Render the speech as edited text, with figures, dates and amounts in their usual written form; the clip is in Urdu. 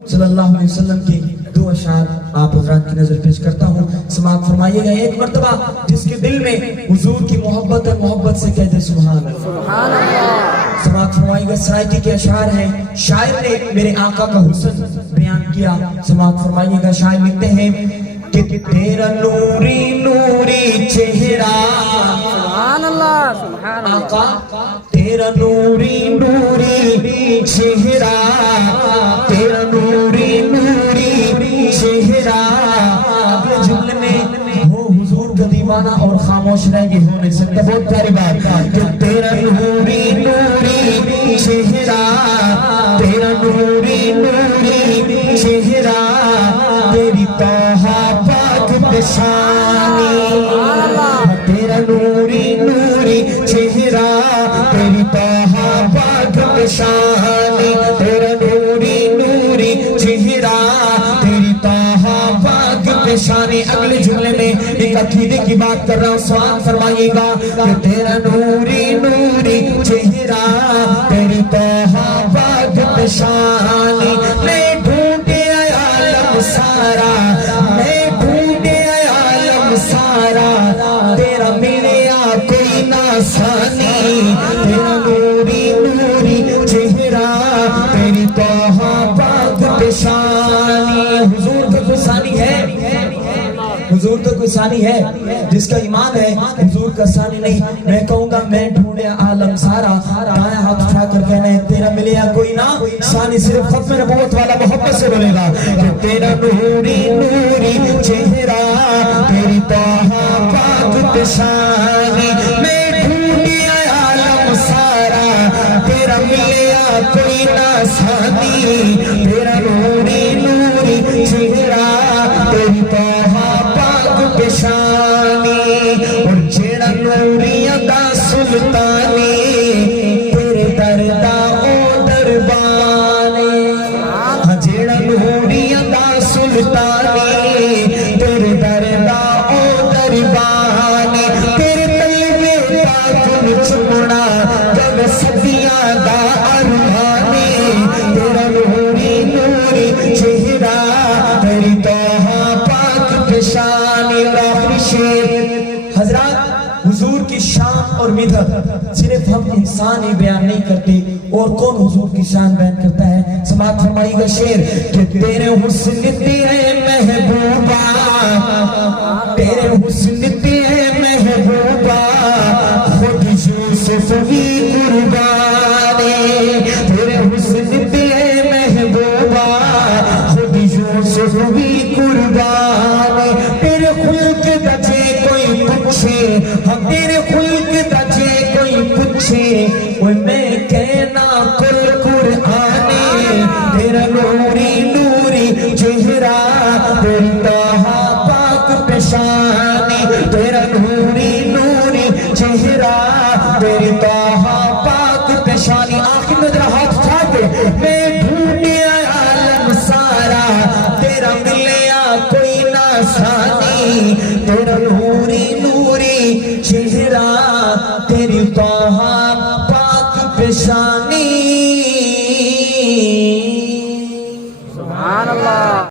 صلی اللہ علیہ وسلم کی دو اشعار آپ حضرات کی نظر پیش کرتا ہوں، سماعت فرمائیے گا۔ ایک مرتبہ جس کے دل میں حضور کی محبت ہے، محبت سے کہتے سبحان اللہ، سبحان اللہ۔ سماعت فرمائیے گا۔ سرائکی کے اشعار ہیں، شاعر نے میرے آقا کا حسن بیان کیا۔ سماعت فرمائیے گا۔ شاعر لکھتے ہیں کہ تیرا نوری نوری چہرہ، سبحان اللہ، سبحان اللہ۔ آقا تیرا نوری نوری چہرہ، تیرا نوری نوری چہرہ، اگلے جملے میں ہو حضور کا دیوانہ اور خاموش رہ گئے ہو نہیں سکتا۔ بہت پیاری بات کہ تیرا نوری نوری چہرہ، تیرا نوری نوری چہرہ، تیری طہا پاک نشانی، تیرا نوری نوری چہرہ، تیری طہا پاک نشانی، تیرا نوری نوری چہرہ، تیری طہا پاک نشانی۔ اگلے جملے میں ایک عقیدے کی بات کر رہا ہوں، سوال فرمائیے گا کہ تیرا نوری نوری چہرہ، تیری طہا پاک نشانی، میں ڈھونڈے عالم سارا، میں ڈھونڈے عالم سارا، تیرا ملیا کوئی نہ ثانی، تیرا نوری نوری چہرہ، تیری طہا پاک نشانی۔ حضور کا کوئی ثانی ہے؟ حضور کا کوئی ثانی ہے؟ جس کا ایمان ہے حضور کا ثانی نہیں۔ میں کہوں گا میں ڈھونڈے عالم سارا، دائیں ہاتھ اٹھا کر کہنا ہے تیرا ملیا کوئی نہ ثانی۔ صرف ختم نبوت والا محبت سے بولے گا کہ تیرا نوری نوری چہرہ، تیری طہا پاک نشانی، میں ڈھونڈے عالم سارا، تیرا ملیا کوئی نہ ثانی، تیرا نوری نوری چہرہ، تیری طہا پاک نشانی۔ اور جیڑا نوریاں دا سلطانی، تیرے دردا او دربانے، جیڑا نوریاں دا سلطانی، تیرے دردا او دربانے، تیرے طلبے پاک چمڑا جب صدیاں دا ارمانے، تیرا نوری نوری چہرہ، تیری طہا پاک نشانی۔ آخری شعر حضرات، حضور کی شان اور مدحت صرف ہم انسان ہی بیان نہیں کرتے، اور کون حضور کی شان بیان کرتا ہے؟ سماعت فرمائیے گا شعر کہ تیرے حسن تیرے محبوبہ، تیرے حسن تیرے محبوبہ، خود یوسف بھی قربانے، تیرے حسن تیرے محبوبہ، خود یوسف بھی قربانے، تیرے خلق دجے کوئی پوچھے، ہم تیرے خلق دجے کوئی پوچھے، وہ میں کہنا کل قرآنے، تیرا نوری نوری چہرہ، تیری طہا پاک نشانی، تیرا نوری نوری چہرہ، تیری طہا